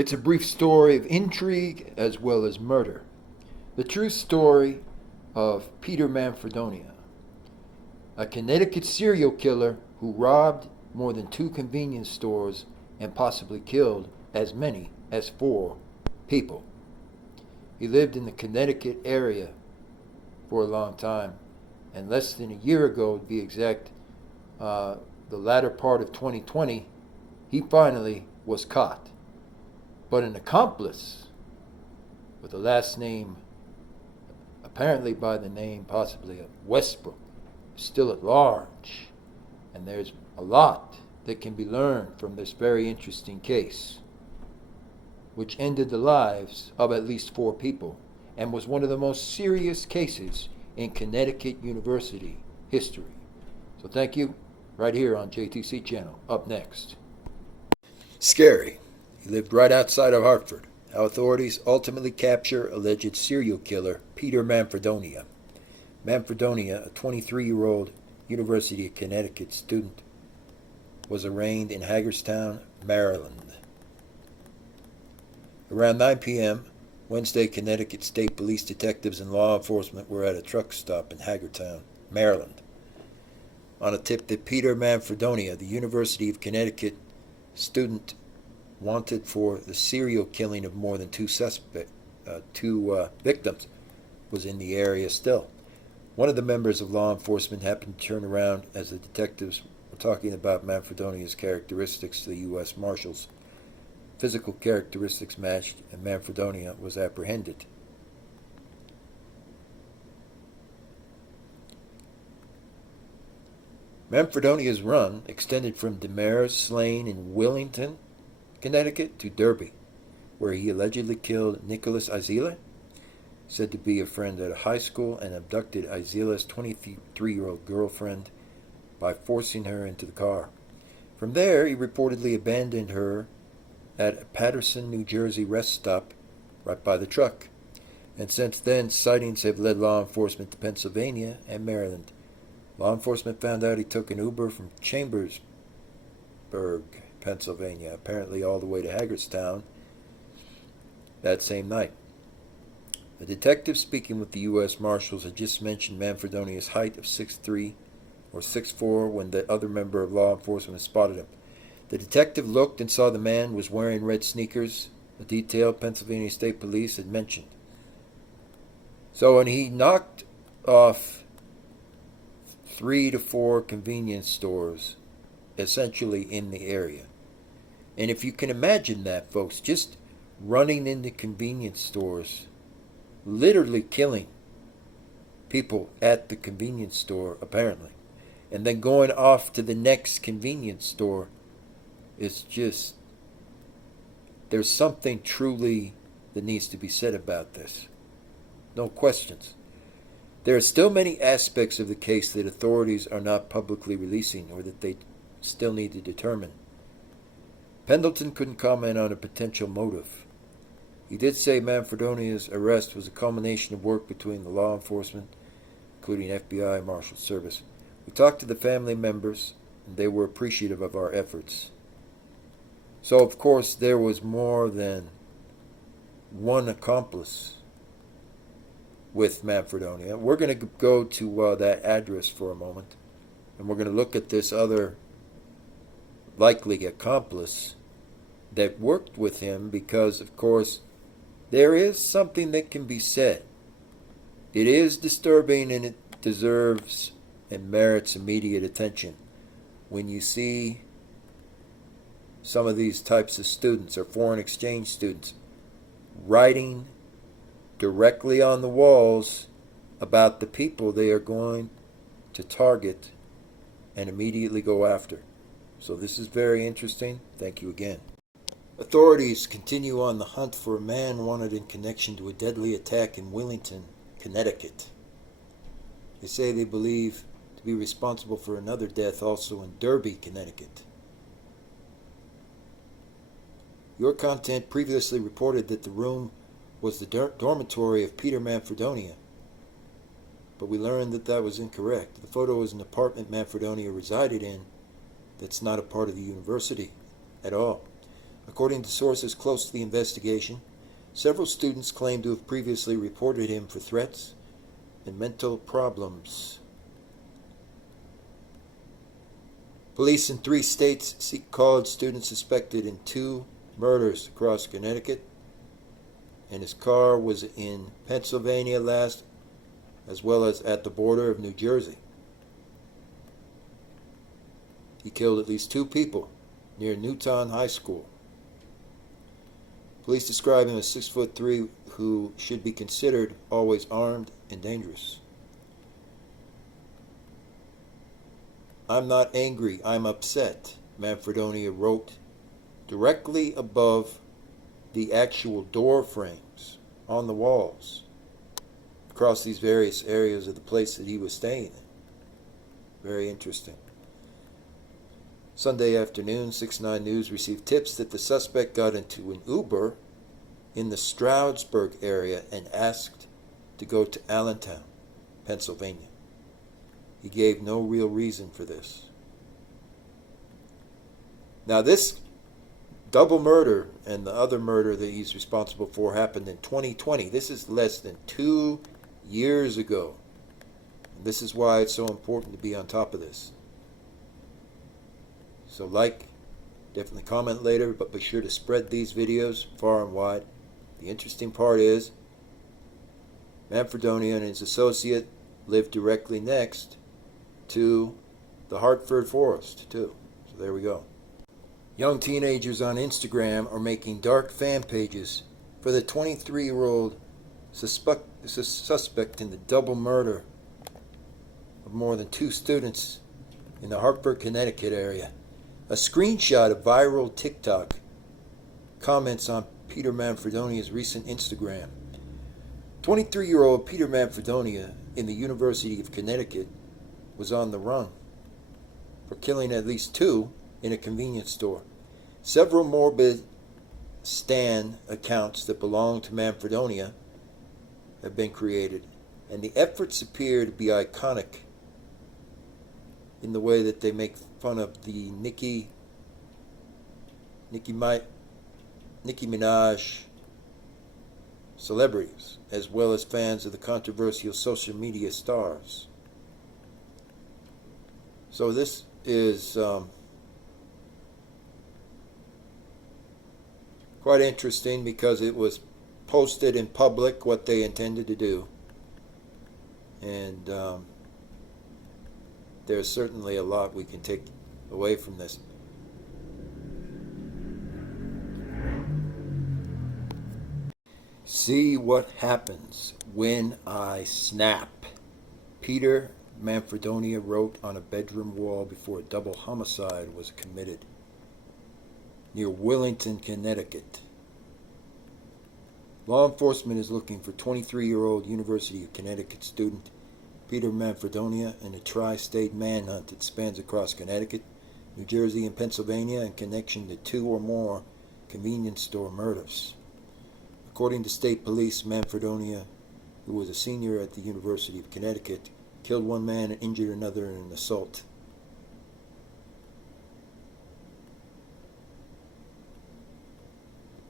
It's a brief story of intrigue as well as murder. The true story of Peter Manfredonia, a Connecticut serial killer who robbed more than 2 convenience stores and possibly killed as many as 4 people. He lived in the Connecticut area for a long time, and less than a year ago, to be exact, the latter part of 2020, he finally was caught. But an accomplice with a last name, apparently by the name possibly of Westbrook, is still at large. And there's a lot that can be learned from this very interesting case, which ended the lives of at least 4 people and was one of the most serious cases in Connecticut University history. So thank you, right here on JTC channel. Up next. Scary. He lived right outside of Hartford. How authorities ultimately capture alleged serial killer Peter Manfredonia. Manfredonia, a 23-year-old University of Connecticut student, was arraigned in Hagerstown, Maryland. Around 9 p.m., Wednesday, Connecticut State Police detectives and law enforcement were at a truck stop in Hagerstown, Maryland, on a tip that Peter Manfredonia, the University of Connecticut student wanted for the serial killing of more than 2 victims, was in the area still. One of the members of law enforcement happened to turn around as the detectives were talking about Manfredonia's characteristics to the U.S. Marshals. Physical characteristics matched, and Manfredonia was apprehended. Manfredonia's run extended from Demers Lane in Willington, Connecticut, to Derby, where he allegedly killed Nicholas Izila, said to be a friend at a high school, and abducted Izila's 23-year-old girlfriend by forcing her into the car. From there, he reportedly abandoned her at a Paterson, New Jersey rest stop right by the truck. And since then, sightings have led law enforcement to Pennsylvania and Maryland. Law enforcement found out he took an Uber from Chambersburg, Pennsylvania, apparently all the way to Hagerstown that same night. A detective speaking with the U.S. Marshals had just mentioned Manfredonia's height of 6'3" or 6'4" when the other member of law enforcement spotted him. The detective looked and saw the man was wearing red sneakers, a detail Pennsylvania State Police had mentioned. So when he knocked off 3 to 4 convenience stores, essentially in the area. And if you can imagine that, folks, just running into convenience stores, literally killing people at the convenience store, apparently, and then going off to the next convenience store, it's just, there's something truly that needs to be said about this. No questions. There are still many aspects of the case that authorities are not publicly releasing, or that they still need to determine. Pendleton couldn't comment on a potential motive. He did say Manfredonia's arrest was a culmination of work between the law enforcement, including FBI and Marshal Service. We talked to the family members, and they were appreciative of our efforts. So, of course, there was more than one accomplice with Manfredonia. We're going to go to that address for a moment, and we're going to look at this other likely accomplice that worked with him, because, of course, there is something that can be said. It is disturbing, and it deserves and merits immediate attention. When you see some of these types of students, or foreign exchange students, writing directly on the walls about the people they are going to target and immediately go after. So this is very interesting. Thank you again. Authorities continue on the hunt for a man wanted in connection to a deadly attack in Willington, Connecticut. They say they believe to be responsible for another death also in Derby, Connecticut. Your content previously reported that the room was the dormitory of Peter Manfredonia, but we learned that that was incorrect. The photo is an apartment Manfredonia resided in that's not a part of the university at all. According to sources close to the investigation, several students claim to have previously reported him for threats and mental problems. Police in 3 states seek college students suspected in 2 murders across Connecticut, and his car was in Pennsylvania last, as well as at the border of New Jersey. He killed at least 2 people near Newton High School. Police describe him as 6'3", who should be considered always armed and dangerous. "I'm not angry, I'm upset," Manfredonia wrote directly above the actual door frames on the walls across these various areas of the place that he was staying in. Very interesting. Sunday afternoon, 6-9 News received tips that the suspect got into an Uber in the Stroudsburg area and asked to go to Allentown, Pennsylvania. He gave no real reason for this. Now, this double murder and the other murder that he's responsible for happened in 2020. This is less than 2 years ago. And this is why it's so important to be on top of this. So definitely comment later, but be sure to spread these videos far and wide. The interesting part is Manfredonia and his associate lived directly next to the Hartford Forest, too. So there we go. Young teenagers on Instagram are making dark fan pages for the 23-year-old suspect in the double murder of more than 2 students in the Hartford, Connecticut area. A screenshot of viral TikTok comments on Peter Manfredonia's recent Instagram. 23-year-old Peter Manfredonia in the University of Connecticut was on the run for killing at least 2 in a convenience store. Several morbid Stan accounts that belong to Manfredonia have been created, and the efforts appear to be iconic in the way that they make fun of the Nicki Minaj celebrities, as well as fans of the controversial social media stars. So this is quite interesting because it was posted in public what they intended to do, and there's certainly a lot we can take away from this. See what happens when I snap, Peter Manfredonia wrote on a bedroom wall before a double homicide was committed near Willington, Connecticut. Law enforcement is looking for 23-year-old University of Connecticut student Peter Manfredonia in a tri-state manhunt that spans across Connecticut, New Jersey, and Pennsylvania in connection to 2 or more convenience store murders. According to state police, Manfredonia, who was a senior at the University of Connecticut, killed 1 man and injured another in an assault.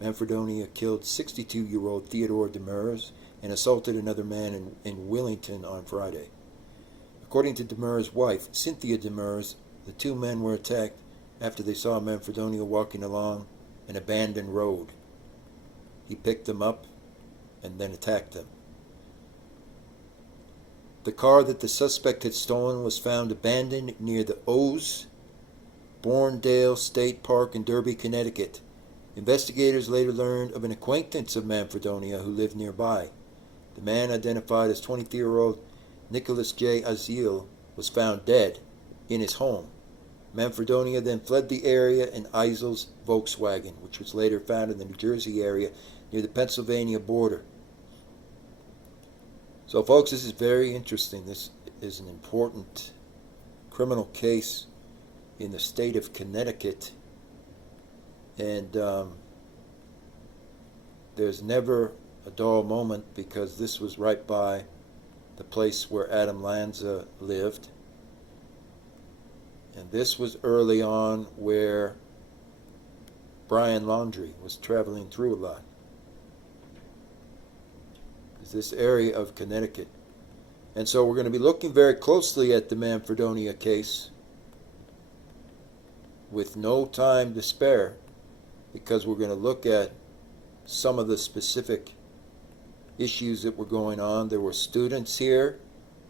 Manfredonia killed 62-year-old Theodore Demers and assaulted another man in Willington on Friday. According to Demers' wife, Cynthia Demers, the 2 men were attacked after they saw Manfredonia walking along an abandoned road. He picked them up and then attacked them. The car that the suspect had stolen was found abandoned near the Bourndale State Park in Derby, Connecticut. Investigators later learned of an acquaintance of Manfredonia who lived nearby. The man, identified as 23-year-old Nicholas J. Azil, was found dead in his home. Manfredonia then fled the area in Azil's Volkswagen, which was later found in the New Jersey area near the Pennsylvania border. So, folks, this is very interesting. This is an important criminal case in the state of Connecticut. And there's never a dull moment because this was right by the place where Adam Lanza lived. And this was early on where Brian Laundrie was traveling through a lot. Is this area of Connecticut. And so we're going to be looking very closely at the Manfredonia case with no time to spare, because we're going to look at some of the specific issues that were going on. There were students here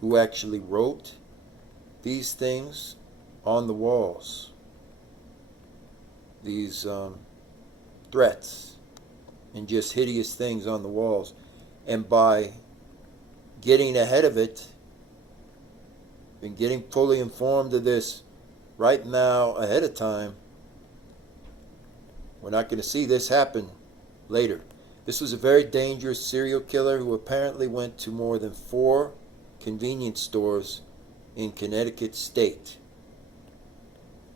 who actually wrote these things on the walls, these threats and just hideous things on the walls. And by getting ahead of it and getting fully informed of this right now ahead of time, we're not going to see this happen later. This was a very dangerous serial killer who apparently went to more than 4 convenience stores in Connecticut state.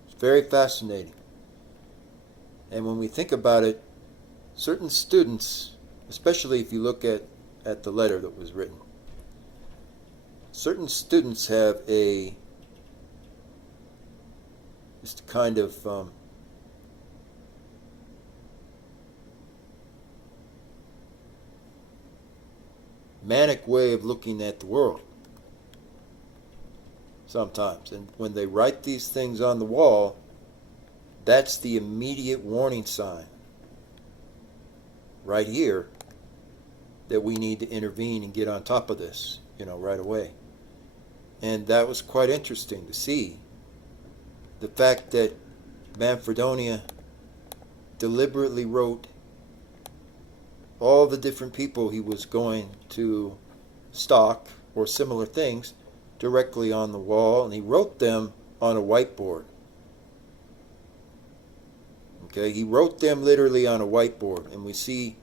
It's very fascinating. And when we think about it, certain students, especially if you look at the letter that was written, certain students have a just kind of manic way of looking at the world sometimes. And when they write these things on the wall, that's the immediate warning sign right here that we need to intervene and get on top of this, right away. And that was quite interesting to see. The fact that Manfredonia deliberately wrote all the different people he was going to stalk or similar things directly on the wall, and he wrote them on a whiteboard. Okay, he wrote them literally on a whiteboard, and we see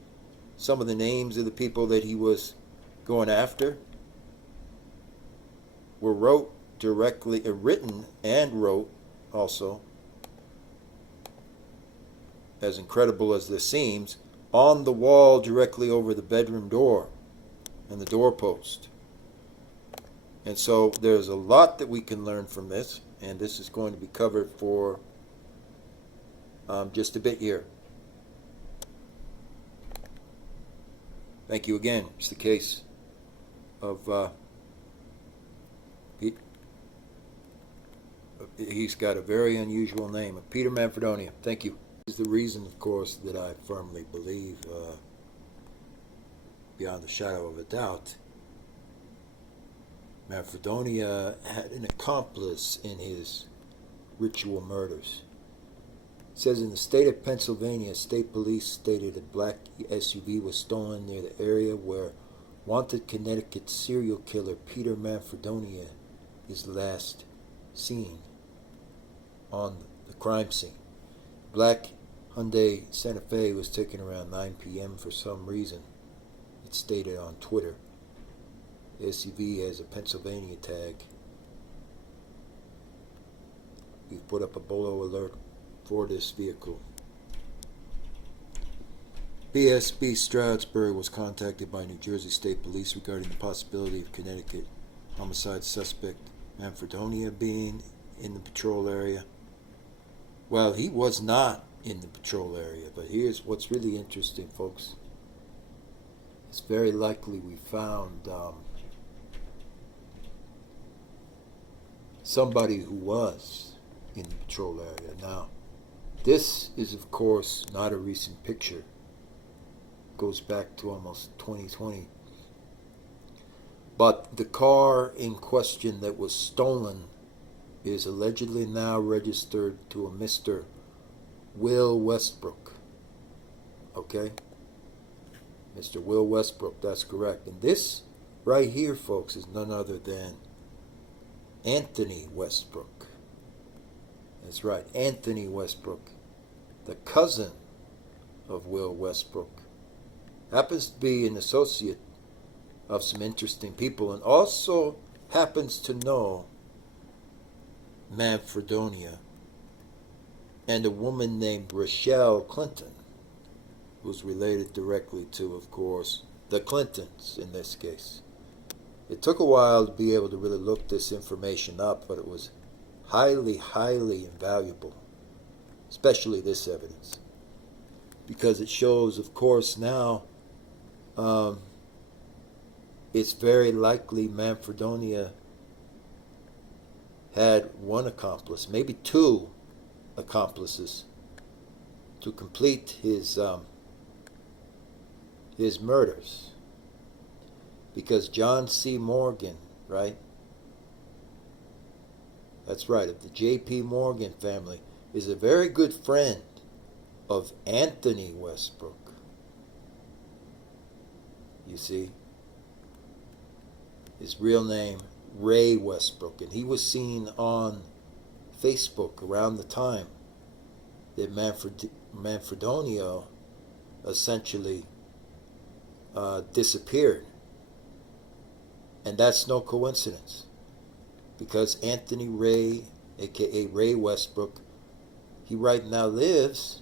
some of the names of the people that he was going after were written and wrote also, as incredible as this seems, on the wall directly over the bedroom door and the doorpost. And so there's a lot that we can learn from this, and this is going to be covered for just a bit here. Thank you again. It's the case of Pete. He's got a very unusual name, Peter Manfredonia. Thank you. This is the reason, of course, that I firmly believe, beyond the shadow of a doubt, Manfredonia had an accomplice in his ritual murders. It says in the state of Pennsylvania, state police stated a black SUV was stolen near the area where wanted Connecticut serial killer Peter Manfredonia is last seen on the crime scene. Black Hyundai Santa Fe was taken around 9 p.m. for some reason. It stated on Twitter. The SUV has a Pennsylvania tag. We've put up a BOLO alert for this vehicle. BSB Stroudsburg was contacted by New Jersey State Police regarding the possibility of Connecticut homicide suspect Manfredonia being in the patrol area. Well, he was not in the patrol area, but here's what's really interesting, folks. It's very likely we found somebody who was in the patrol area. Now, this is, of course, not a recent picture. It goes back to almost 2020. But the car in question that was stolen is allegedly now registered to a Mr. Will Westbrook. Okay? Mr. Will Westbrook, that's correct. And this right here, folks, is none other than Anthony Westbrook. That's right, Anthony Westbrook, the cousin of Will Westbrook. Happens to be an associate of some interesting people, and also happens to know Manfredonia and a woman named Rochelle Clinton, who's related directly to, of course, the Clintons in this case. It took a while to be able to really look this information up, but it was highly, highly invaluable, especially this evidence. because it shows, of course, now it's very likely Manfredonia had one accomplice, maybe two accomplices, to complete his murders. Because John C. Morgan, right? That's right, of the J.P. Morgan family, is a very good friend of Anthony Westbrook. You see? His real name, Ray Westbrook. And he was seen on Facebook around the time that Manfredonia essentially disappeared. And that's no coincidence, because Anthony Ray, aka Ray Westbrook, he right now lives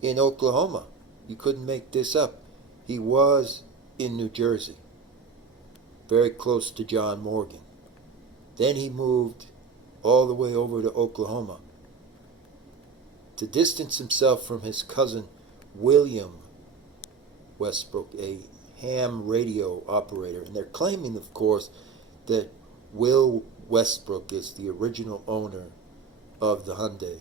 in Oklahoma. You couldn't make this up. He was in New Jersey, very close to John Morgan. Then he moved all the way over to Oklahoma to distance himself from his cousin William Westbrook, a ham radio operator. And they're claiming, of course, that Will Westbrook is the original owner of the Hyundai.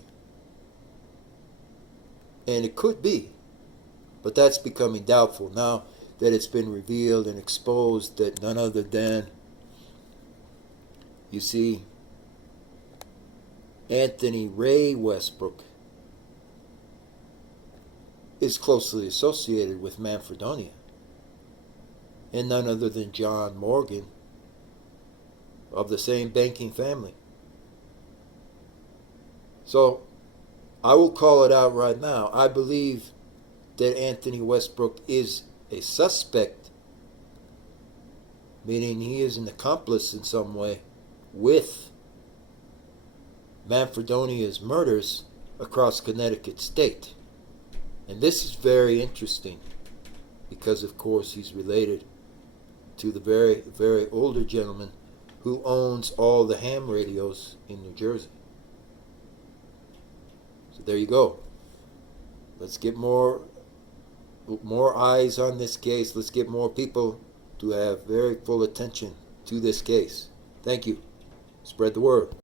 And it could be, but that's becoming doubtful now that it's been revealed and exposed that none other than, you see, Anthony Ray Westbrook is closely associated with Manfredonia, and none other than John Morgan, of the same banking family. So I will call it out right now. I believe that Anthony Westbrook is a suspect, meaning he is an accomplice in some way with Manfredonia's murders across Connecticut state. And this is very interesting because, of course, he's related to the very, very older gentleman who owns all the ham radios in New Jersey. So there you go. Let's get more eyes on this case. Let's get more people to have very full attention to this case. Thank you. Spread the word.